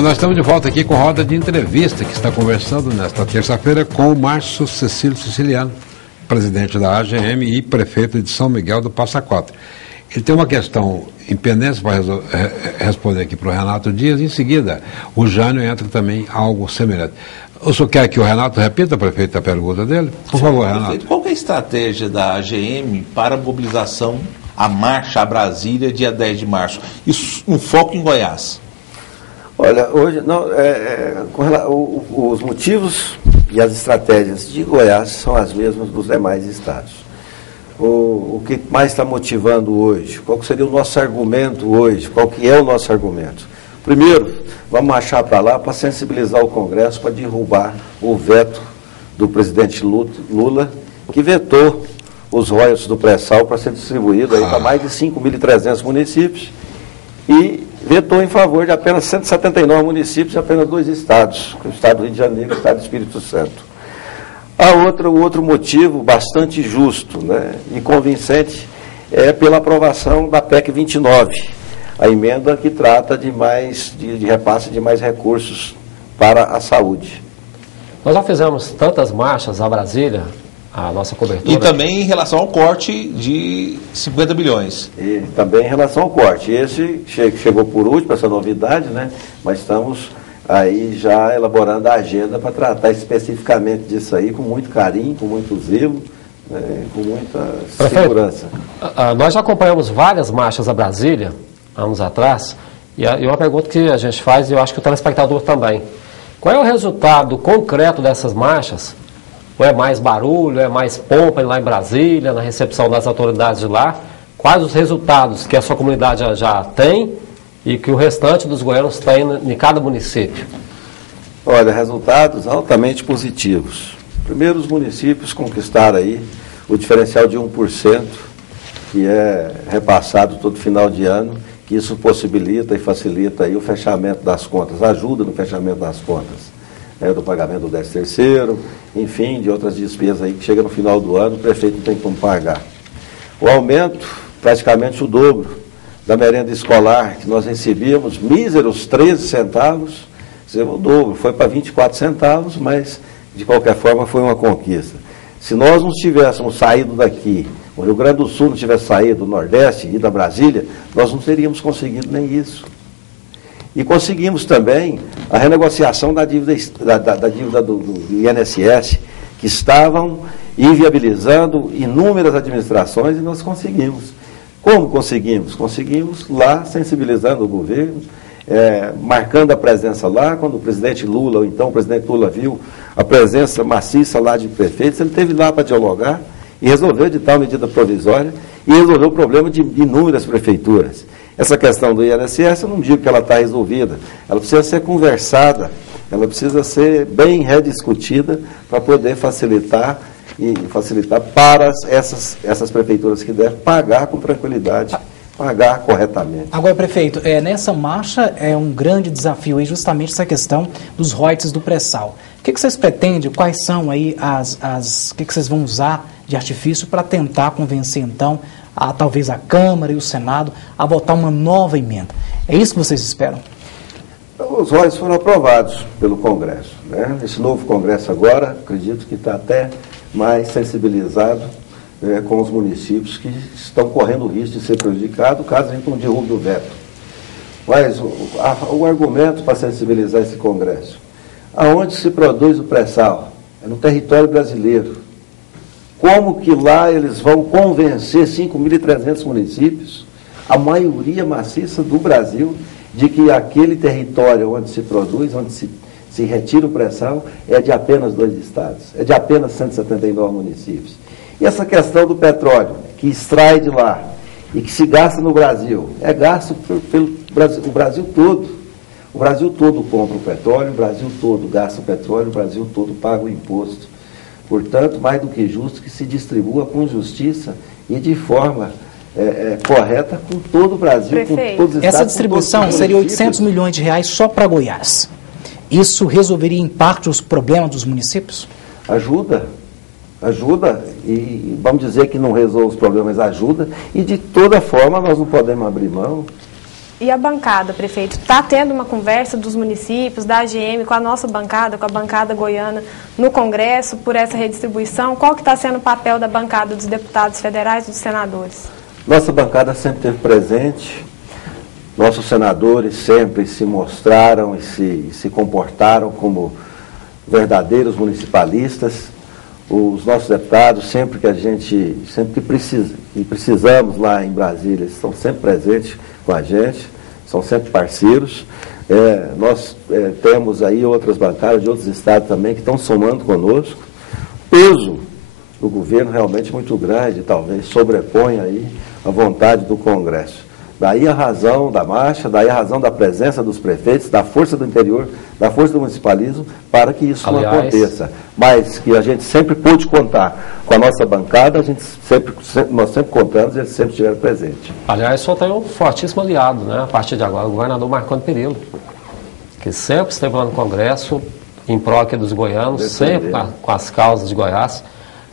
Bom, nós estamos de volta aqui com a roda de entrevista, que está conversando nesta terça-feira com o Márcio Cecílio Siciliano, presidente da AGM e prefeito de São Miguel do Passa Quatro. Ele tem uma questão em pendência para responder aqui para o Renato Dias. Em seguida, o Jânio entra também algo semelhante. O senhor quer que o Renato repita, prefeito, a pergunta dele? Por favor, Renato. Qual é a estratégia da AGM para a mobilização, a marcha a Brasília, dia 10 de março? Isso, um foco em Goiás. Olha, hoje, os motivos e as estratégias de Goiás são as mesmas dos demais estados. O que mais está motivando hoje? Qual seria o nosso argumento hoje? Qual que é o nosso argumento? Primeiro, vamos marchar para lá para sensibilizar o Congresso para derrubar o veto do presidente Lula, que vetou os royalties do pré-sal para ser distribuído aí para mais de 5.300 municípios e vetou em favor de apenas 179 municípios e apenas 2 estados, o estado do Rio de Janeiro e o estado do Espírito Santo. O outro motivo bastante justo, né, e convincente é pela aprovação da PEC 29, a emenda que trata de repasse de mais recursos para a saúde. Nós já fizemos tantas marchas a Brasília, a nossa cobertura. E também em relação ao corte de 50 bilhões. E também em relação ao corte. Esse chegou por último, essa novidade, né? Mas estamos aí já elaborando a agenda para tratar especificamente disso aí com muito carinho, com muito zelo, né? Com muita segurança. Nós já acompanhamos várias marchas a Brasília, anos atrás, e uma pergunta que a gente faz, e eu acho que o telespectador também. Qual é o resultado concreto dessas marchas? Ou é mais barulho, é mais pompa lá em Brasília, na recepção das autoridades de lá? Quais os resultados que a sua comunidade já tem e que o restante dos goianos tem em cada município? Olha, resultados altamente positivos. Primeiro, os municípios conquistaram aí o diferencial de 1%, que é repassado todo final de ano, que isso possibilita e facilita aí o fechamento das contas, ajuda no fechamento das contas. Do pagamento do 13º, enfim, de outras despesas aí que chega no final do ano, o prefeito não tem como pagar. O aumento, praticamente o dobro, da merenda escolar, que nós recebíamos, míseros 13 centavos, o dobro, foi para 24 centavos, mas, de qualquer forma, foi uma conquista. Se nós não tivéssemos saído daqui, o Rio Grande do Sul não tivesse saído do Nordeste e da Brasília, nós não teríamos conseguido nem isso. E conseguimos também a renegociação da dívida do INSS, que estavam inviabilizando inúmeras administrações, e nós conseguimos. Como conseguimos? Conseguimos lá sensibilizando o governo, marcando a presença lá, quando o presidente Lula, ou então o presidente Lula viu a presença maciça lá de prefeitos, ele esteve lá para dialogar e resolveu editar uma medida provisória e resolveu o problema de inúmeras prefeituras. Essa questão do INSS, eu não digo que ela está resolvida, ela precisa ser conversada, ela precisa ser bem rediscutida para poder facilitar para essas prefeituras que devem pagar com tranquilidade, pagar corretamente. Agora, prefeito, nessa marcha é um grande desafio aí justamente essa questão dos royalties do pré-sal. O que vocês pretendem, quais são aí o que vocês vão usar de artifício para tentar convencer então talvez a Câmara e o Senado a votar uma nova emenda? É isso que vocês esperam? Os royalties foram aprovados pelo Congresso, né? Esse novo Congresso agora, acredito que está até mais sensibilizado com os municípios que estão correndo o risco de ser prejudicados caso a gente não derrube o veto. Mas o argumento para sensibilizar esse Congresso, aonde se produz o pré-sal? É no território brasileiro. Como que lá eles vão convencer 5.300 municípios, a maioria maciça do Brasil, de que aquele território onde se produz, onde se retira o pré-sal, é de apenas 2 estados, é de apenas 179 municípios. E essa questão do petróleo, que extrai de lá e que se gasta no Brasil, é gasto pelo Brasil todo. O Brasil todo compra o petróleo, o Brasil todo gasta o petróleo, o Brasil todo paga o imposto. Portanto, mais do que justo que se distribua com justiça e de forma correta com todo o Brasil, Prefeito, com todos os estados. Essa distribuição seria 800 milhões de reais só para Goiás. Isso resolveria em parte os problemas dos municípios? Ajuda, e vamos dizer que não resolve os problemas, ajuda, e de toda forma nós não podemos abrir mão E a bancada, prefeito, está tendo uma conversa dos municípios, da AGM, com a nossa bancada, com a bancada goiana no Congresso, por essa redistribuição? Qual que está sendo o papel da bancada dos deputados federais e dos senadores? Nossa bancada sempre esteve presente, nossos senadores sempre se mostraram e se comportaram como verdadeiros municipalistas. Os nossos deputados, sempre que precisamos lá em Brasília, estão sempre presentes com a gente, são sempre parceiros. Nós temos aí outras bancadas de outros estados também que estão somando conosco. O peso do governo realmente muito grande, talvez sobrepõe aí a vontade do Congresso. Daí a razão da marcha, daí a razão da presença dos prefeitos, da força do interior, da força do municipalismo, para que isso não aconteça. Mas que a gente sempre pôde contar com a nossa bancada, nós sempre contamos e eles sempre estiveram presentes. Aliás, só tem um fortíssimo aliado, né, a partir de agora, o governador Marconi Perillo, que sempre esteve lá no Congresso, em prol aqui dos goianos, sempre com as causas de Goiás.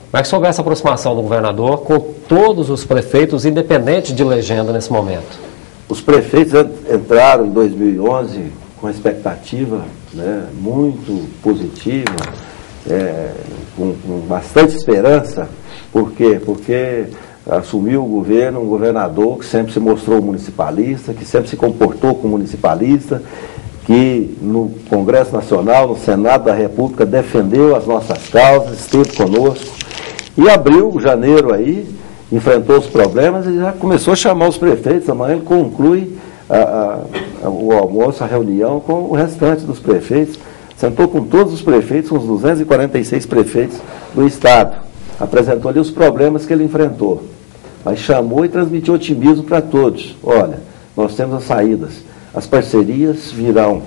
Como é que houve essa aproximação do governador com todos os prefeitos, independente de legenda nesse momento? Os prefeitos entraram em 2011 com uma expectativa, né, muito positiva, com bastante esperança. Por quê? Porque assumiu o governo um governador que sempre se mostrou municipalista, que sempre se comportou como municipalista, que no Congresso Nacional, no Senado da República, defendeu as nossas causas, esteve conosco. E abril, janeiro aí, enfrentou os problemas e já começou a chamar os prefeitos. Amanhã ele conclui o almoço, a reunião com o restante dos prefeitos. Sentou com todos os prefeitos, uns 246 prefeitos do Estado. Apresentou ali os problemas que ele enfrentou. Mas chamou e transmitiu otimismo para todos. Olha, nós temos as saídas. As parcerias virão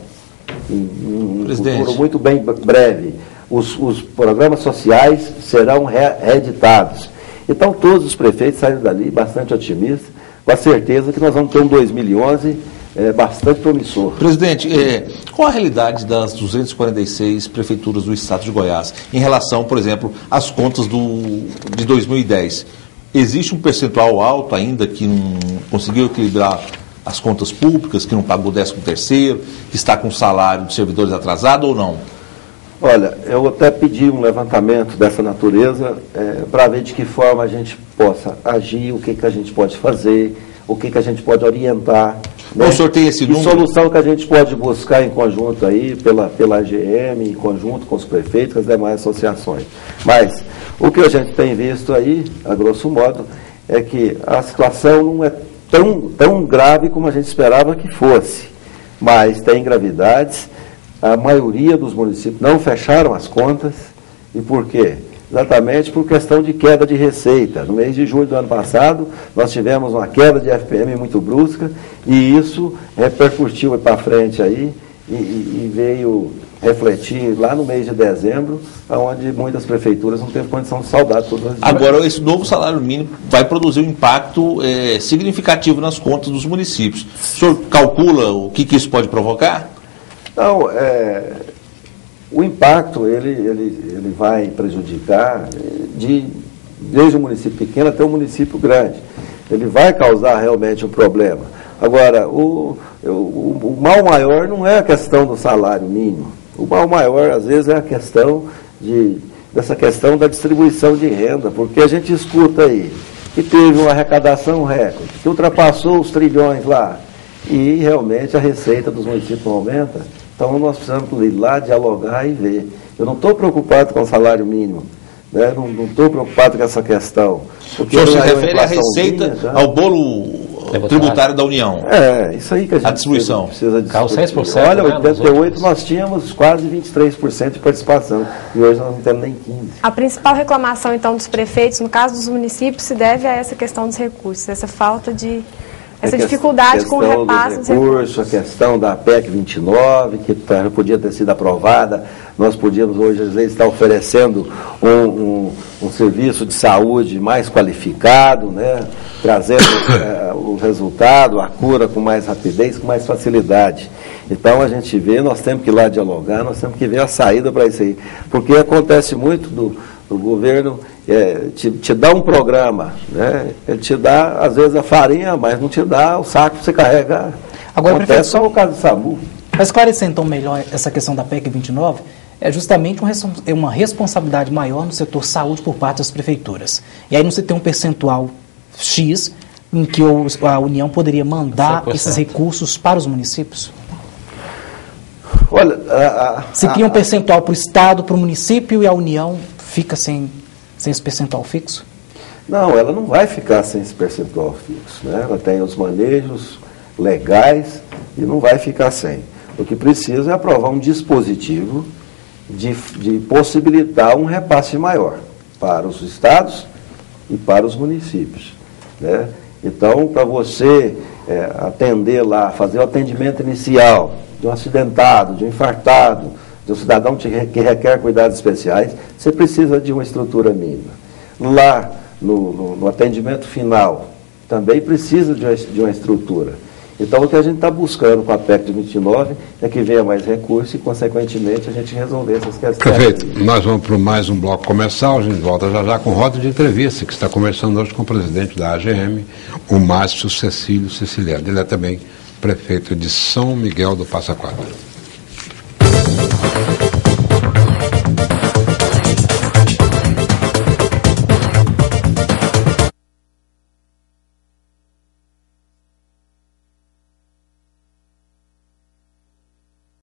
em um futuro muito bem breve. Os programas sociais serão reeditados. Então, todos os prefeitos saíram dali bastante otimistas, com a certeza que nós vamos ter um 2011 bastante promissor. Presidente, qual a realidade das 246 prefeituras do estado de Goiás em relação, por exemplo, às contas de 2010? Existe um percentual alto ainda que não conseguiu equilibrar as contas públicas, que não pagou o 13º, que está com o salário de servidores atrasado ou não? Olha, eu até pedi um levantamento dessa natureza para ver de que forma a gente possa agir, o que a gente pode fazer, o que a gente pode orientar. Né? O senhor tem esse número? Que solução que a gente pode buscar em conjunto aí, pela AGM, em conjunto com os prefeitos, com as demais associações. Mas o que a gente tem visto aí, a grosso modo, é que a situação não é tão grave como a gente esperava que fosse. Mas tem gravidades. A maioria dos municípios não fecharam as contas. E por quê? Exatamente por questão de queda de receita. No mês de julho do ano passado, nós tivemos uma queda de FPM muito brusca e isso repercutiu para frente aí e veio refletir lá no mês de dezembro, onde muitas prefeituras não teve condição de saldar todas as dívidas. Agora, esse novo salário mínimo vai produzir um impacto significativo nas contas dos municípios. O senhor calcula o que isso pode provocar? Não, o impacto ele vai prejudicar desde o município pequeno até o município grande. Ele vai causar realmente um problema. Agora, o mal maior não é a questão do salário mínimo. O mal maior, às vezes, é a questão dessa questão da distribuição de renda, porque a gente escuta aí que teve uma arrecadação recorde, que ultrapassou os trilhões lá, e realmente a receita dos municípios não aumenta. Então, nós precisamos ir lá, dialogar e ver. Eu não estou preocupado com o salário mínimo, né? Não estou preocupado com essa questão. Porque o senhor se refere à receita, ao bolo tributário da União? Isso aí que a gente distribuição. precisa Caiu 6%. Olha, né, 88 nós tínhamos quase 23% de participação, e hoje nós não temos nem 15%. A principal reclamação, então, dos prefeitos, no caso dos municípios, se deve a essa questão dos recursos, essa falta de... Essa dificuldade com o repasse dos recursos. A questão da PEC 29, que podia ter sido aprovada, nós podíamos hoje, às vezes, estar oferecendo um serviço de saúde mais qualificado, né? Trazendo o resultado, a cura com mais rapidez, com mais facilidade. Então, a gente vê, nós temos que ir lá dialogar, nós temos que ver a saída para isso aí. Porque acontece muito o governo te dá um programa, né? Ele te dá, às vezes, a farinha, mas não te dá o saco para você carregar Agora, prefeito, Acontece só o caso do SAMU. para esclarecer então melhor essa questão da PEC 29, é justamente uma responsabilidade maior no setor saúde por parte das prefeituras. E aí não se tem um percentual X em que a União poderia mandar 100%. esses recursos para os municípios? Olha, Se cria um percentual para o Estado, para o município, e a União fica sem esse percentual fixo? não, ela não vai ficar sem esse percentual fixo, né? Ela tem os manejos legais e não vai ficar sem. O que precisa é aprovar um dispositivo de possibilitar um repasse maior para os estados e para os municípios, né? Então, para você atender lá, fazer o atendimento inicial de um acidentado, de um infartado, de um cidadão que requer cuidados especiais, você precisa de uma estrutura mínima. Lá, no atendimento final, também precisa de uma estrutura. Então, o que a gente está buscando com a PEC de 29 é que venha mais recursos e, consequentemente, a gente resolver essas questões. Prefeito, nós vamos para mais um bloco comercial, a gente volta já com roda de entrevista, que está conversando hoje com o presidente da AGM, o Márcio Cecílio Siciliano. Ele é também prefeito de São Miguel do Passa Quatro.